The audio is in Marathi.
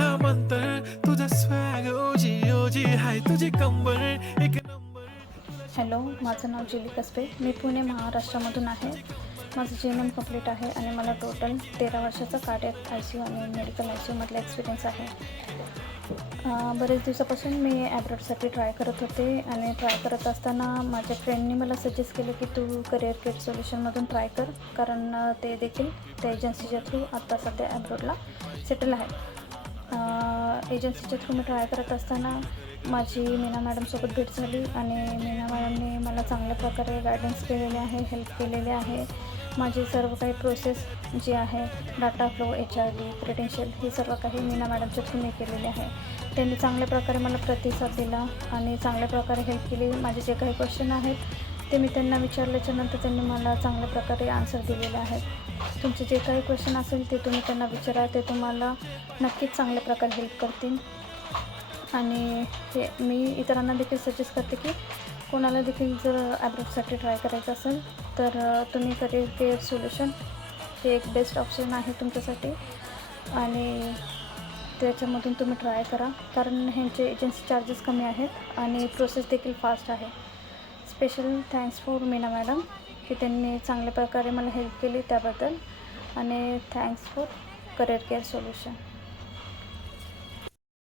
हा मंत्र तुझा स्वॅग ओजी ओजी हाय तुझी कंबर एक नंबर. हॅलो, माझं नाव जुली कसबे. मी पुणे महाराष्ट्रामधून आहे. माझं GNM कंप्लीट आहे आणि मला टोटल 13 वर्षाचा कार्डियक ICU आणि मेडिकल ICUमधला एक्सपिरियन्स आहे. बरेच दिवसापासून मी ॲब्रॉडसाठी ट्राय करत होते आणि ट्राय करत असताना माझ्या फ्रेंडनी मला सजेस्ट केलं की तू करिअर किट सोल्युशनमधून ट्राय कर, कारण ते देखील त्या एजन्सीच्या थ्रू आत्ता सध्या ॲब्रॉडला सेटल आहे. एजन्सीच्या थ्रू मी ट्राय करत असताना माझी मीना मॅडमसोबत भेट झाली आणि मीना मॅडमने मला चांगल्या प्रकारे गायडन्स केलेले आहे, हेल्प केलेले आहे. माझी सर्व काही प्रोसेस जी आहे, डाटा फ्लो, HRD, क्रेडेन्शियल, हे सर्व काही मीना मॅडमच्या थ्रू मी केलेले आहे. त्यांनी चांगल्या प्रकारे मला प्रतिसाद दिला आणि चांगल्या प्रकारे हेल्प केली. माझे जे काही क्वेश्चन आहेत ते मी त्यांना विचारल्याच्यानंतर त्यांनी मला चांगल्या प्रकारे आन्सर दिलेले आहेत. तुमचे जे काही क्वेश्चन असेल ते तुम्ही त्यांना विचारा, ते तुम्हाला नक्कीच चांगल्या प्रकारे हेल्प करतील. आणि हे मी इतरांना देखील सजेस्ट करते की कोणाला देखील जर ॲब्रॉडसाठी ट्राय करायचं असेल तर तुम्ही करिअर केअर सोल्युशन हे एक बेस्ट ऑप्शन आहे तुमच्यासाठी आणि त्याच्यामधून तुम्ही ट्राय करा, कारण ह्यांचे एजन्सी चार्जेस कमी आहेत आणि प्रोसेस देखील फास्ट आहे. Special thanks for Meena madam की त्यांनी चांगल्या प्रकारे मला हेल्प केली त्याबद्दल, आणि thanks for career care solution.